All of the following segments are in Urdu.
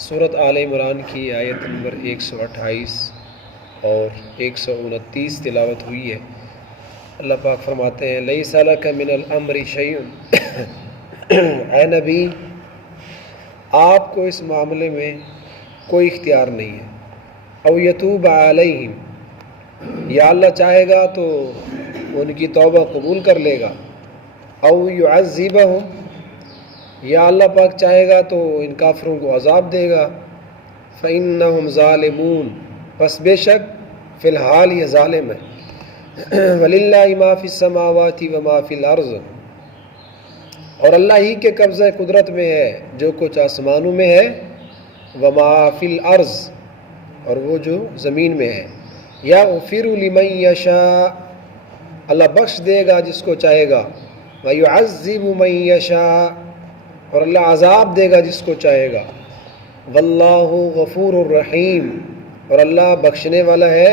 سورۃ آل عمران کی آیت نمبر 128 اور 129 تلاوت ہوئی ہے۔ اللہ پاک فرماتے ہیں لیس لک من الامر شیء اے نبی آپ کو اس معاملے میں کوئی اختیار نہیں ہے۔ او یتوب علیہم یا اللہ چاہے گا تو ان کی توبہ قبول کر لے گا۔ او یعذبہم یا اللہ پاک چاہے گا تو ان کافروں کو عذاب دے گا۔ فإنہم ظالمون پس بے شک فی الحال یہ ظالم ہے۔ وَلِلَّهِ مَا فِي السَّمَاوَاتِ وَمَا فِي الْأَرْضِ اور اللہ ہی کے قبضہ قدرت میں ہے جو کچھ آسمانوں میں ہے، وَمَا فِي الْأَرْضِ اور وہ جو زمین میں ہے۔ يَغْفِرُ لِمَن يَشَاءُ اللہ بخش دے گا جس کو چاہے گا، وَيُعَذِّبُ مَن يَشَاءُ اور اللہ عذاب دے گا جس کو چاہے گا۔ وَاللَّهُ غَفُورٌ الرحیم اور اللہ بخشنے والا ہے،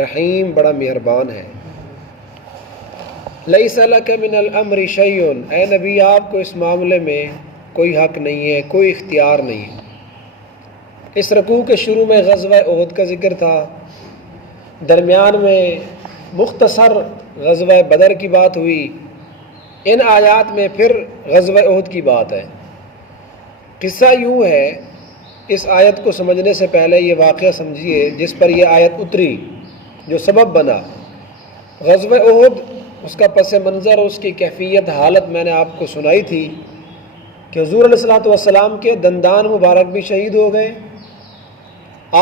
رحیم بڑا مہربان ہے۔ لیس لک من الامر شیء اے نبی آپ کو اس معاملے میں کوئی حق نہیں ہے، کوئی اختیار نہیں ہے۔ اس رکوع کے شروع میں غزوہ احد کا ذکر تھا، درمیان میں مختصر غزوہ بدر کی بات ہوئی، ان آیات میں پھر غزوہ احد کی بات ہے۔ قصہ یوں ہے، اس آیت کو سمجھنے سے پہلے یہ واقعہ سمجھیے جس پر یہ آیت اتری، جو سبب بنا۔ غزوہ احد، اس کا پس منظر، اس کی کیفیت، حالت میں نے آپ کو سنائی تھی کہ حضور علیہ الصلوۃ والسلام کے دندان مبارک بھی شہید ہو گئے،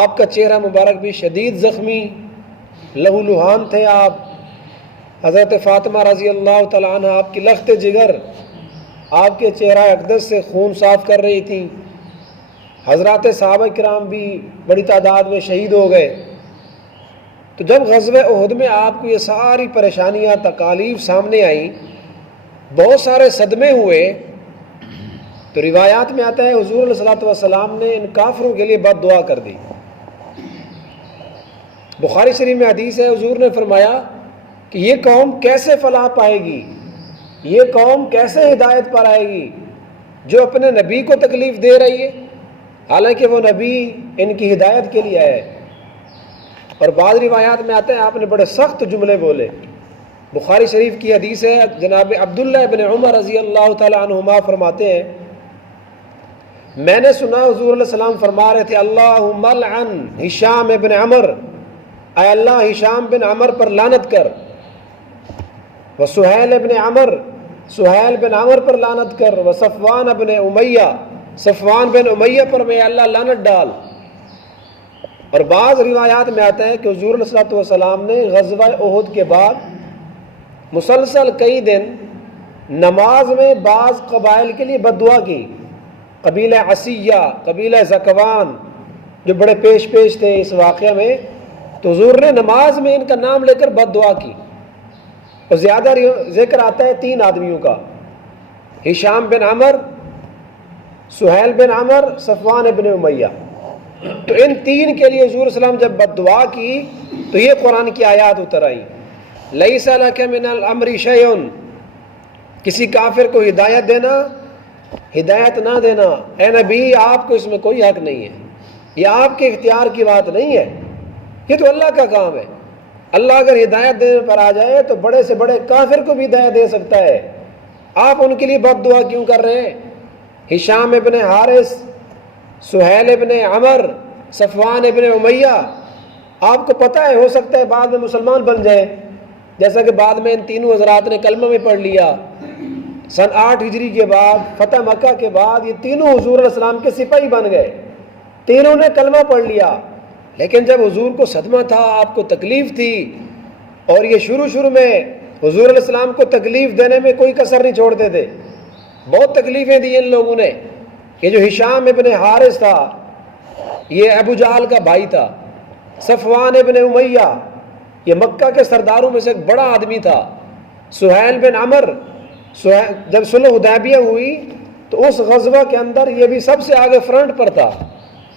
آپ کا چہرہ مبارک بھی شدید زخمی، لہو لہان تھے آپ۔ حضرت فاطمہ رضی اللہ تعالیٰ عنہ آپ کی لخت جگر آپ کے چہرہ اقدس سے خون صاف کر رہی تھیں۔ حضرات صحابہ کرام بھی بڑی تعداد میں شہید ہو گئے۔ تو جب غزوہ احد میں آپ کو یہ ساری پریشانیاں، تکالیف سامنے آئیں، بہت سارے صدمے ہوئے، تو روایات میں آتا ہے حضور علیہ الصلوۃ والسلام نے ان کافروں کے لیے بد دعا کر دی۔ بخاری شریف میں حدیث ہے، حضور نے فرمایا کہ یہ قوم کیسے فلاح پائے گی، یہ قوم کیسے ہدایت پر آئے گی جو اپنے نبی کو تکلیف دے رہی ہے، حالانکہ وہ نبی ان کی ہدایت کے لیے آئے۔ اور بعض روایات میں آتا ہے آپ نے بڑے سخت جملے بولے۔ بخاری شریف کی حدیث ہے، جناب عبداللہ ابن عمر رضی اللہ تعالیٰ عنہما فرماتے ہیں میں نے سنا حضور علیہ السلام فرما رہے تھے اللہم لعن ہشام ابن عمر، اے اللہ ہشام بن عمر پر لعنت کر، وسہیل ابن عمر، سہیل بن عمر پر لعنت کر، وصفوان ابن امیہ، صفوان بن امیہ پر میں اللہ لعنت ڈال۔ اور بعض روایات میں آتا ہے کہ حضور علیہ الصلوۃ والسلام نے غزوہ احد کے بعد مسلسل کئی دن نماز میں بعض قبائل کے لیے بد دعا کی، قبیلہ عصیہ، قبیلہ زکوان جو بڑے پیش تھے اس واقعہ میں، تو حضور نے نماز میں ان کا نام لے کر بد دعا کی۔ اور زیادہ ذکر آتا ہے 3 آدمیوں کا، ہشام بن عمر، سہیل بن عمر، صفوان ابن امیہ۔ تو ان 3 کے لیے حضور صلی اللہ علیہ وسلم جب بد دعا کی تو یہ قرآن کی آیات اتر آئیں، لیس لک من الامر شیء کسی کافر کو ہدایت دینا، ہدایت نہ دینا، اے نبی آپ کو اس میں کوئی حق نہیں ہے، یہ آپ کے اختیار کی بات نہیں ہے، یہ تو اللہ کا کام ہے۔ اللہ اگر ہدایت دینے پر آ جائے تو بڑے سے بڑے کافر کو بھی ہدایت دے سکتا ہے، آپ ان کے لیے بد دعا کیوں کر رہے ہیں؟ ہشام ابن حارث، سہیل ابن عمر، صفوان ابن امیہ، آپ کو پتہ ہے ہو سکتا ہے بعد میں مسلمان بن جائیں، جیسا کہ بعد میں ان تینوں حضرات نے کلمہ میں پڑھ لیا۔ سن 8 ہجری کے بعد، فتح مکہ کے بعد، یہ تینوں حضور علیہ السلام کے سپاہی بن گئے، تینوں نے کلمہ پڑھ لیا۔ لیکن جب حضور کو صدمہ تھا، آپ کو تکلیف تھی، اور یہ شروع میں حضور علیہ السلام کو تکلیف دینے میں کوئی کسر نہیں چھوڑتے تھے، بہت تکلیفیں دی ان لوگوں نے۔ یہ جو ہشام ابن حارث تھا یہ ابو جہل کا بھائی تھا، صفوان ابن امیہ یہ مکہ کے سرداروں میں سے ایک بڑا آدمی تھا، سہیل بن عمر جب صلح حدیبیہ ہوئی تو اس غزوہ کے اندر یہ بھی سب سے آگے فرنٹ پر تھا۔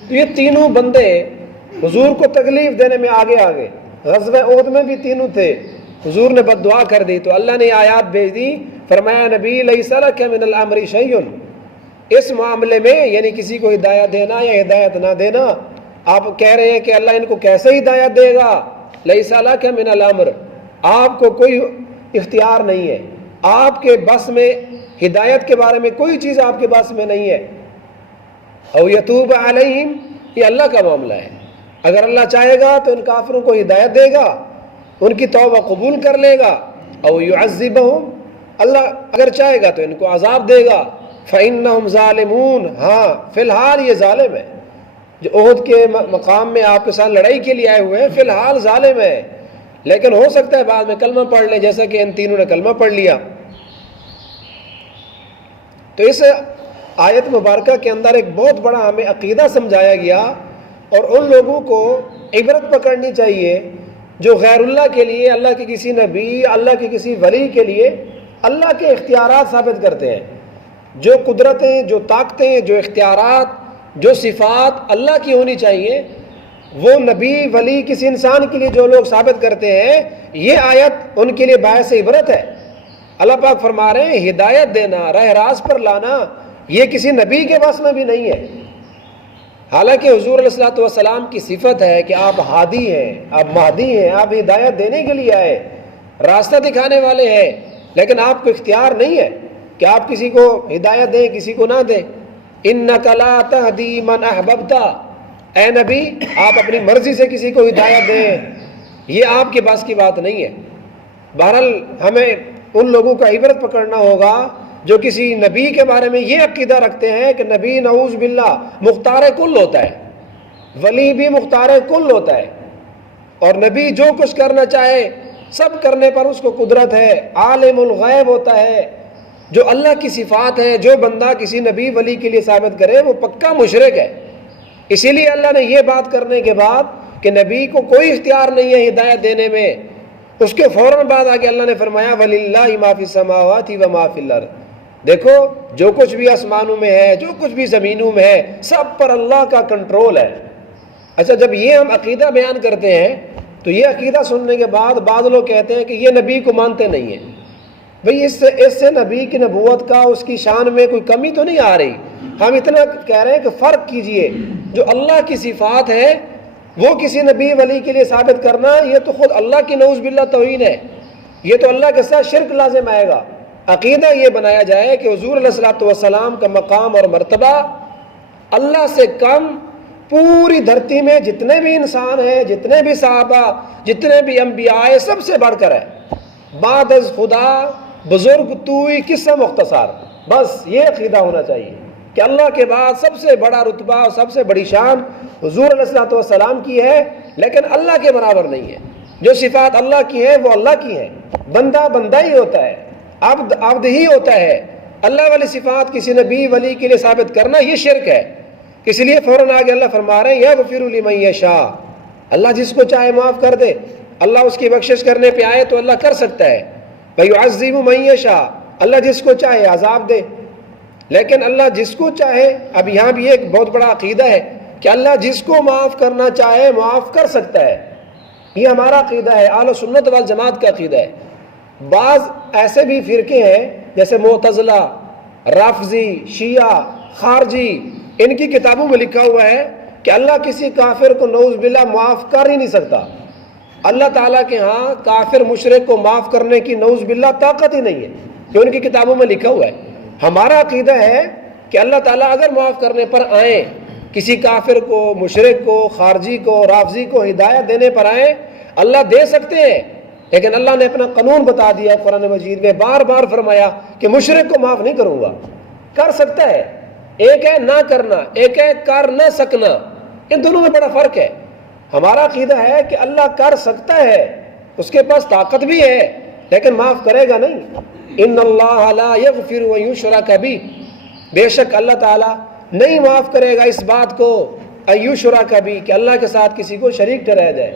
تو یہ تینوں بندے حضور کو تکلیف دینے میں آگے غزوہ احد میں بھی تینوں تھے، حضور نے بد دعا کر دی تو اللہ نے آیات بھیج دی، فرمایا نبی لیس لک من الامر شیء اس معاملے میں یعنی کسی کو ہدایت دینا یا ہدایت نہ دینا، آپ کہہ رہے ہیں کہ اللہ ان کو کیسے ہدایت دے گا؟ لیس لک من الامر، آپ کو کوئی اختیار نہیں ہے، آپ کے بس میں ہدایت کے بارے میں کوئی چیز آپ کے بس میں نہیں ہے۔ او یتوب علیہم، یہ اللہ کا معاملہ ہے، اگر اللہ چاہے گا تو ان کافروں کو ہدایت دے گا، ان کی توبہ قبول کر لے گا۔ او یعذبہم، اللہ اگر چاہے گا تو ان کو عذاب دے گا۔ فإنہم ظالمون، ہاں فی الحال یہ ظالم ہے، جو احد کے مقام میں آپ کے ساتھ لڑائی کے لیے آئے ہوئے ہیں، فی الحال ظالم ہے، لیکن ہو سکتا ہے بعد میں کلمہ پڑھ لیں، جیسا کہ ان تینوں نے کلمہ پڑھ لیا۔ تو اس آیت مبارکہ کے اندر ایک بہت بڑا ہمیں عقیدہ سمجھایا گیا، اور ان لوگوں کو عبرت پکڑنی چاہیے جو غیر اللہ کے لیے، اللہ کے کسی نبی، اللہ کے کسی ولی کے لیے اللہ کے اختیارات ثابت کرتے ہیں۔ جو قدرتیں، جو طاقتیں، جو اختیارات، جو صفات اللہ کی ہونی چاہیے، وہ نبی ولی کسی انسان کے لیے جو لوگ ثابت کرتے ہیں، یہ آیت ان کے لیے باعث عبرت ہے۔ اللہ پاک فرما رہے ہیں ہدایت دینا، راہ راست پر لانا، یہ کسی نبی کے بس میں بھی نہیں ہے۔ حالانکہ حضور علیہ الصلوۃ والسلام کی صفت ہے کہ آپ ہادی ہیں، آپ مہدی ہیں، آپ ہدایت دینے کے لیے آئے، راستہ دکھانے والے ہیں، لیکن آپ کو اختیار نہیں ہے کہ آپ کسی کو ہدایت دیں، کسی کو نہ دیں۔ اِنَّكَ لَا تَهْدِي مَنْ أَحْبَبْتَ، اے نبی آپ اپنی مرضی سے کسی کو ہدایت دیں، یہ آپ کے پاس کی بات نہیں ہے۔ بہرحال ہمیں ان لوگوں کا عبرت پکڑنا ہوگا جو کسی نبی کے بارے میں یہ عقیدہ رکھتے ہیں کہ نبی نعوذ باللہ مختار کل ہوتا ہے، ولی بھی مختار کل ہوتا ہے، اور نبی جو کچھ کرنا چاہے سب کرنے پر اس کو قدرت ہے، عالم الغیب ہوتا ہے۔ جو اللہ کی صفات ہے، جو بندہ کسی نبی ولی کے لیے ثابت کرے وہ پکا مشرک ہے۔ اسی لیے اللہ نے یہ بات کرنے کے بعد کہ نبی کو کوئی اختیار نہیں ہے ہدایت دینے میں، اس کے فوراً بعد آگے اللہ نے فرمایا وَلِلَّهِ مَا فِي السَّمَاوَاتِ وَمَا فِي الْأَرْضِ، دیکھو جو کچھ بھی آسمانوں میں ہے، جو کچھ بھی زمینوں میں ہے، سب پر اللہ کا کنٹرول ہے۔ اچھا، جب یہ ہم عقیدہ بیان کرتے ہیں تو یہ عقیدہ سننے کے بعد بعض لوگ کہتے ہیں کہ یہ نبی کو مانتے نہیں ہیں۔ بھئی اس سے نبی کی نبوت کا، اس کی شان میں کوئی کمی تو نہیں آ رہی، ہم اتنا کہہ رہے ہیں کہ فرق کیجئے، جو اللہ کی صفات ہے وہ کسی نبی ولی کے لیے ثابت کرنا، یہ تو خود اللہ کی نعوذ باللہ توہین ہے، یہ تو اللہ کے ساتھ شرک لازم آئے گا۔ عقیدہ یہ بنایا جائے کہ حضور علیہ الصلوۃ والسلام کا مقام اور مرتبہ اللہ سے کم پوری دھرتی میں جتنے بھی انسان ہیں، جتنے بھی صحابہ، جتنے بھی انبیاء ہیں، سب سے بڑھ کر ہے۔ بعد از خدا بزرگ توئی قصہ مختصر، بس یہ عقیدہ ہونا چاہیے کہ اللہ کے بعد سب سے بڑا رتبہ اور سب سے بڑی شان حضور علیہ الصلوۃ والسلام کی ہے، لیکن اللہ کے برابر نہیں ہے۔ جو صفات اللہ کی ہیں وہ اللہ کی ہیں، بندہ بندہ ہی ہوتا ہے، عبد عبد ہی ہوتا ہے۔ اللہ والی صفات کسی نبی ولی کے لیے ثابت کرنا یہ شرک ہے۔ اس لیے فوراً آگے اللہ فرما رہے ہیں یغفر لمن یشاء، اللہ جس کو چاہے معاف کر دے، اللہ اس کی بخشش کرنے پہ آئے تو اللہ کر سکتا ہے۔ وَيُعَذِّبُ مَن یشاء، اللہ جس کو چاہے عذاب دے، لیکن اللہ جس کو چاہے، اب یہاں بھی ایک بہت بڑا عقیدہ ہے کہ اللہ جس کو معاف کرنا چاہے معاف کر سکتا ہے۔ یہ ہمارا عقیدہ ہے، اہل سنت والجماعت کا عقیدہ ہے۔ بعض ایسے بھی فرقے ہیں جیسے معتزلہ، رافضی، شیعہ، خارجی، ان کی کتابوں میں لکھا ہوا ہے کہ اللہ کسی کافر کو نعوذ باللہ معاف کر ہی نہیں سکتا۔ اللہ تعالیٰ کے ہاں کافر مشرک کو معاف کرنے کی نعوذ باللہ طاقت ہی نہیں ہے، یہ ان کی کتابوں میں لکھا ہوا ہے۔ ہمارا عقیدہ ہے کہ اللہ تعالیٰ اگر معاف کرنے پر آئیں، کسی کافر کو، مشرک کو، خارجی کو، رافضی کو ہدایت دینے پر آئیں، اللہ دے سکتے ہیں، لیکن اللہ نے اپنا قانون بتا دیا قرآن مجید میں، بار بار فرمایا کہ مشرک کو معاف نہیں کروں گا۔ کر سکتا ہے، ایک ہے نہ کرنا، ایک ہے کر نہ سکنا، ان دونوں میں بڑا فرق ہے۔ ہمارا عقیدہ ہے کہ اللہ کر سکتا ہے، اس کے پاس طاقت بھی ہے، لیکن معاف کرے گا نہیں۔ ان اللہ لا یغفر ان یشرک بہ، بے شک اللہ تعالیٰ نہیں معاف کرے گا اس بات کو، ان یشرک بہ، کہ اللہ کے ساتھ کسی کو شریک ٹھہرایا جائے۔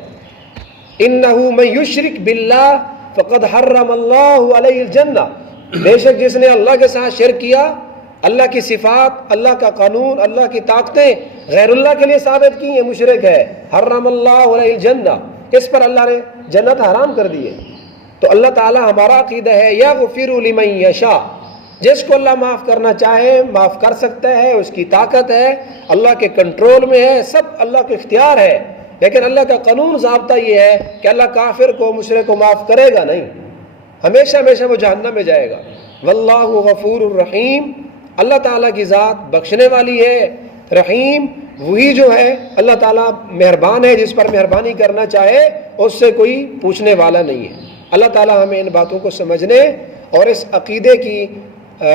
انہ من یشرک باللہ فقد حرم اللہ علیہ الجنہ، بے شک جس نے اللہ کے ساتھ شرک کیا، اللہ کی صفات، اللہ کا قانون، اللہ کی طاقتیں غیر اللہ کے لیے ثابت کی، یہ مشرک ہے۔ حرم اللہ علیہ الجنہ، اس پر اللہ نے جنت حرام کر دی ہے۔ تو اللہ تعالی ہمارا عقیدہ ہے یغفر لمن یشاء، جس کو اللہ معاف کرنا چاہے معاف کر سکتا ہے، اس کی طاقت ہے، اللہ کے کنٹرول میں ہے، سب اللہ کا اختیار ہے، لیکن اللہ کا قانون ضابطہ یہ ہے کہ اللہ کافر کو مشرک کو معاف کرے گا نہیں، ہمیشہ ہمیشہ وہ جہنم میں جائے گا۔ واللہ غفور الرحیم، اللہ تعالیٰ کی ذات بخشنے والی ہے، رحیم وہی جو ہے اللہ تعالیٰ مہربان ہے، جس پر مہربانی کرنا چاہے اس سے کوئی پوچھنے والا نہیں ہے۔ اللہ تعالیٰ ہمیں ان باتوں کو سمجھنے اور اس عقیدے کی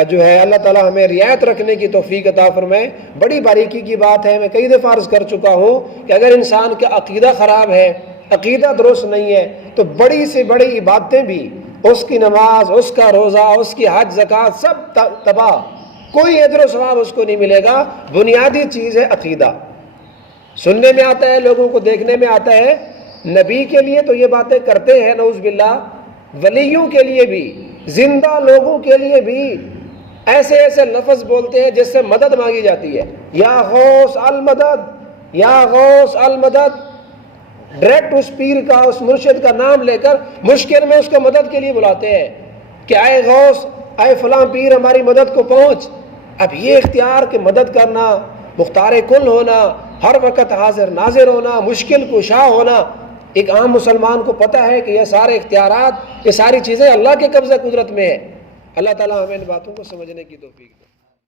جو ہے اللہ تعالیٰ ہمیں رعایت رکھنے کی توفیق عطا فرمائے۔ بڑی باریکی کی بات ہے، میں کئی دفعہ عرض کر چکا ہوں کہ اگر انسان کا عقیدہ خراب ہے، عقیدہ درست نہیں ہے، تو بڑی سے بڑی عبادتیں بھی، اس کی نماز، اس کا روزہ، اس کی حج زکوٰۃ سب تباہ، کوئی اجر و ثواب اس کو نہیں ملے گا۔ بنیادی چیز ہے عقیدہ۔ سننے میں آتا ہے، لوگوں کو دیکھنے میں آتا ہے، نبی کے لیے تو یہ باتیں کرتے ہیں نعوذ باللہ، ولیوں کے لیے بھی، زندہ لوگوں کے لیے بھی ایسے ایسے لفظ بولتے ہیں جس سے مدد مانگی جاتی ہے، یا غوث المدد، یا غوث المدد، ڈائریکٹ اس پیر کا، اس مرشد کا نام لے کر مشکل میں اس کو مدد کے لیے بلاتے ہیں کہ اے غوث، اے فلاں پیر ہماری مدد کو پہنچ۔ اب یہ اختیار کہ مدد کرنا، مختار کل ہونا، ہر وقت حاضر ناظر ہونا، مشکل کشا ہونا، ایک عام مسلمان کو پتہ ہے کہ یہ سارے اختیارات، یہ ساری چیزیں اللہ کے قبضہ قدرت میں ہے۔ اللہ تعالیٰ ہمیں ان باتوں کو سمجھنے کی توفیق دے۔